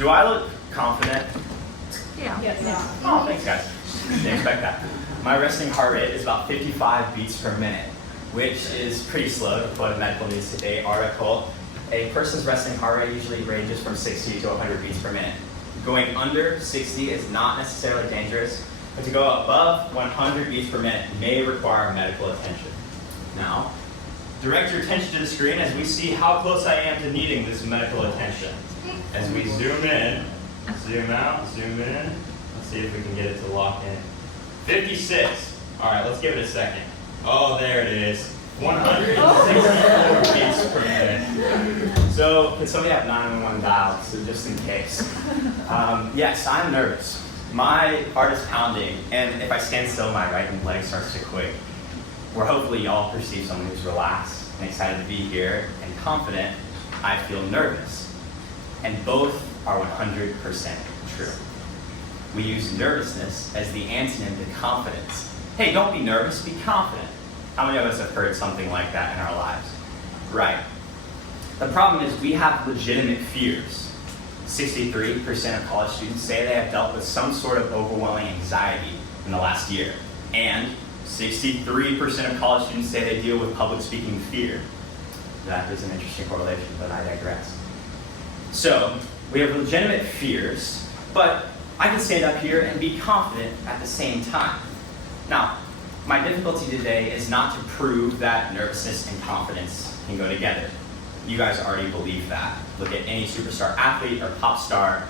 Do I look confident? Yeah. Yes. Oh, thanks guys. Didn't expect that. My resting heart rate is about 55 beats per minute, which is pretty slow to quote a Medical News Today article. A person's resting heart rate usually ranges from 60 to 100 beats per minute. Going under 60 is not necessarily dangerous, but to go above 100 beats per minute may require medical attention. Now, direct your attention to the screen as we see how close I am to needing this medical attention. As we zoom in, zoom out, zoom in, let's see if we can get it to lock in. 56. All right, let's give it a second. Oh, there it is. 164 beats per minute. So, can somebody have 911 dialed, so just in case? Yes, I'm nervous. My heart is pounding, and if I stand still, my right leg starts to quake. Where hopefully y'all perceive someone who's relaxed and excited to be here and confident, I feel nervous. And both are 100% true. We use nervousness as the antonym to confidence. Hey, don't be nervous, be confident. How many of us have heard something like that in our lives? Right. The problem is we have legitimate fears. 63% of college students say they have dealt with some sort of overwhelming anxiety in the last year. And 63% of college students say they deal with public speaking fear. That is an interesting correlation, but I digress. So, we have legitimate fears, but I can stand up here and be confident at the same time. Now, my difficulty today is not to prove that nervousness and confidence can go together. You guys already believe that. Look at any superstar athlete or pop star,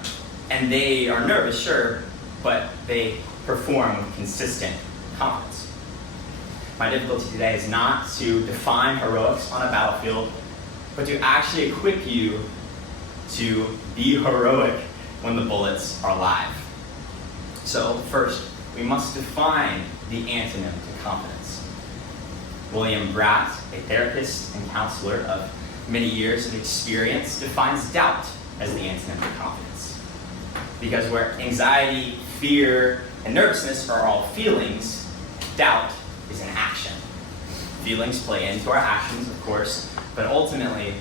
and they are nervous, sure, but they perform with consistent confidence. My difficulty today is not to define heroics on a battlefield, but to actually equip you to be heroic when the bullets are live. So first, we must define the antonym to confidence. William Bratt, a therapist and counselor of many years of experience, defines doubt as the antonym to confidence. Because where anxiety, fear, and nervousness are all feelings, doubt is an action. Feelings play into our actions, of course, but ultimately,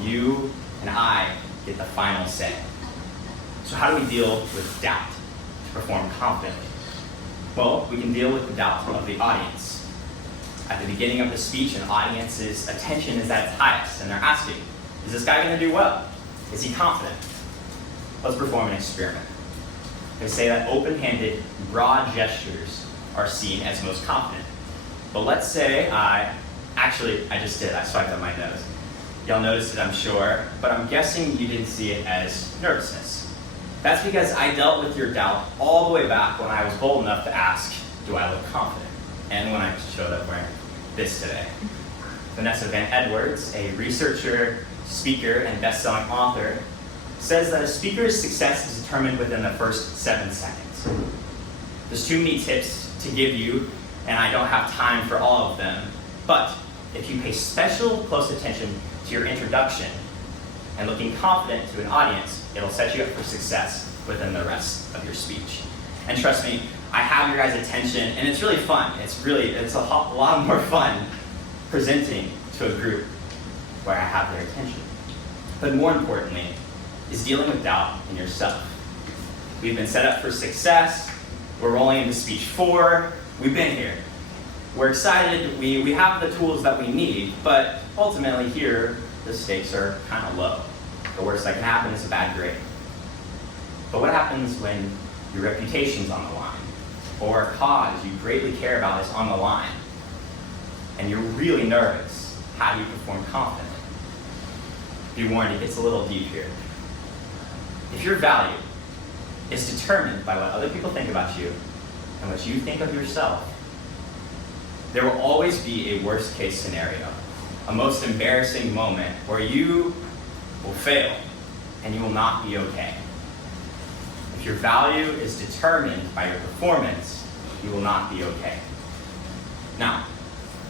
you and I get the final say. So how do we deal with doubt to perform confidently? Well, we can deal with the doubt of the audience. At the beginning of the speech, an audience's attention is at its highest, and they're asking, is this guy going to do well? Is he confident? Let's perform an experiment. They say that open-handed, broad gestures are seen as most confident. But let's say I just did. I swiped up my nose. Y'all noticed it, I'm sure, but I'm guessing you didn't see it as nervousness. That's because I dealt with your doubt all the way back when I was bold enough to ask, do I look confident? And when I showed up wearing this today. Vanessa Van Edwards, a researcher, speaker, and best-selling author, says that a speaker's success is determined within the first 7 seconds. There's too many tips to give you, and I don't have time for all of them, but if you pay special close attention to your introduction and looking confident to an audience, it'll set you up for success within the rest of your speech. And trust me, I have your guys' attention, and it's really fun. It's a lot more fun presenting to a group where I have their attention. But more importantly, is dealing with doubt in yourself. We've been set up for success. We're rolling into speech 4. We've been here. We're excited. We have the tools that we need, but ultimately here, the stakes are kind of low. The worst that can happen is a bad grade. But what happens when your reputation's on the line, or a cause you greatly care about is on the line, and you're really nervous? How do you perform confidently? Be warned, it gets a little deep here. If your value is determined by what other people think about you and what you think of yourself, there will always be a worst case scenario, a most embarrassing moment where you will fail and you will not be okay. If your value is determined by your performance, you will not be okay. Now,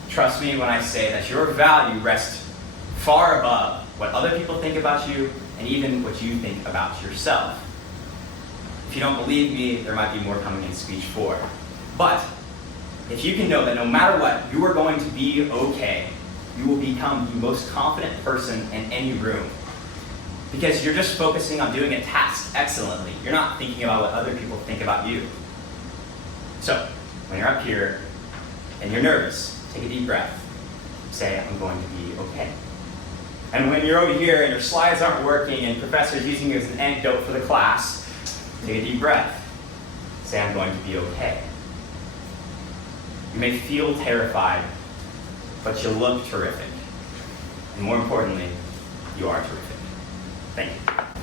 trust me when I say that your value rests far above what other people think about you and even what you think about yourself. If you don't believe me, there might be more coming in speech 4. But if you can know that no matter what, you are going to be okay, you will become the most confident person in any room. Because you're just focusing on doing a task excellently. You're not thinking about what other people think about you. So, when you're up here and you're nervous, take a deep breath. Say, I'm going to be okay. And when you're over here and your slides aren't working and professor's using you as an anecdote for the class, take a deep breath. Say, I'm going to be okay. You may feel terrified, but you look terrific. And more importantly, you are terrific. Thank you.